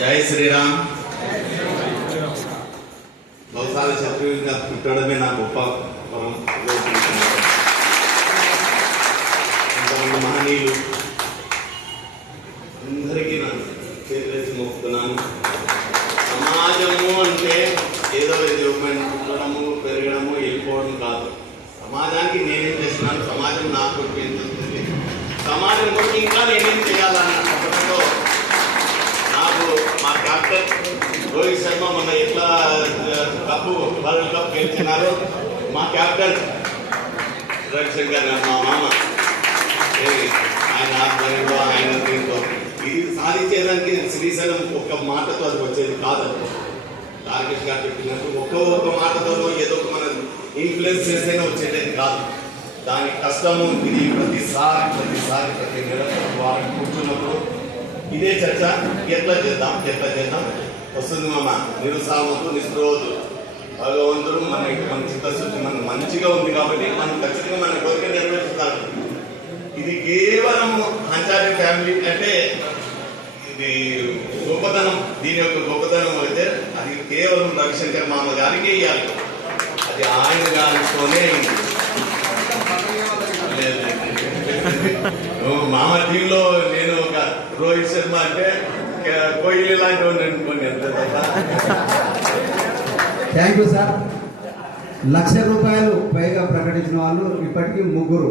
జై శ్రీరామ్. బహుశాల శత్రువుగా పుట్టడమే నాకు గొప్ప వరం. ఇంతమంది మహనీయులు అందరికీ నా చేతులెత్తి మొక్కుతున్నాను. సమాజము అంటే ఏదో పుట్టడము పెరగడము వెళ్ళిపోవడం కాదు. సమాజానికి నేనేం చేస్తున్నాను, సమాజం నాకు ఏం చేస్తుంది, సమాజం కొరకు ఇంకా నేనేం చేయాలన్న పథకంలో నాకు మా క్యాప్టెన్ రోహిత్ శర్మ మొన్న ఎట్లా కప్పు వరల్డ్ కప్ గెలిచినారో మా క్యాప్టెన్ రవిశంకర్ మా మామ ఆయన ఆధ్వర్యంలో ఆయన దీంతో ఇది సాధించేదానికి శ్రీశైలం ఒక్క మాటతో అది వచ్చేది కాదు. రాకేష్ గారు చెప్పినట్టు ఒక్క మాటతోనో ఏదో ఒక మనం ఇన్ఫ్లుయెన్స్ చేస్తేనే వచ్చేది కాదు. దాని కష్టము ఇది ప్రతి నెల వారం కూర్చున్నప్పుడు ఇదే చర్చ. ఎట్లా చేద్దాం వస్తుంది మామ. నిరుత్సాహంతో నిస్పృహదు భగవంతుడు మన చిత్తశుద్ధి మనకు మంచిగా ఉంది కాబట్టి మనం ఖచ్చితంగా మన కోరిక నెరవేరుస్తారు. ఇది కేవలం హంచారి ఫ్యామిలీ అంటే ఇది గొప్పతనం. దీని యొక్క గొప్పతనం అయితే అది కేవలం రవిశంకర్ మామ గారికి ఇవ్వాలి. అది ఆయన గారితోనే మామ టీంలో నేను ఒక రోహిత్ శర్మ అంటే కోహ్లీ లాంటి అనుకోండి. ఎంత థ్యాంక్ యూ సార్. 1,00,000 రూపాయలు పైగా ప్రకటించిన వాళ్ళు ఇప్పటికీ 3.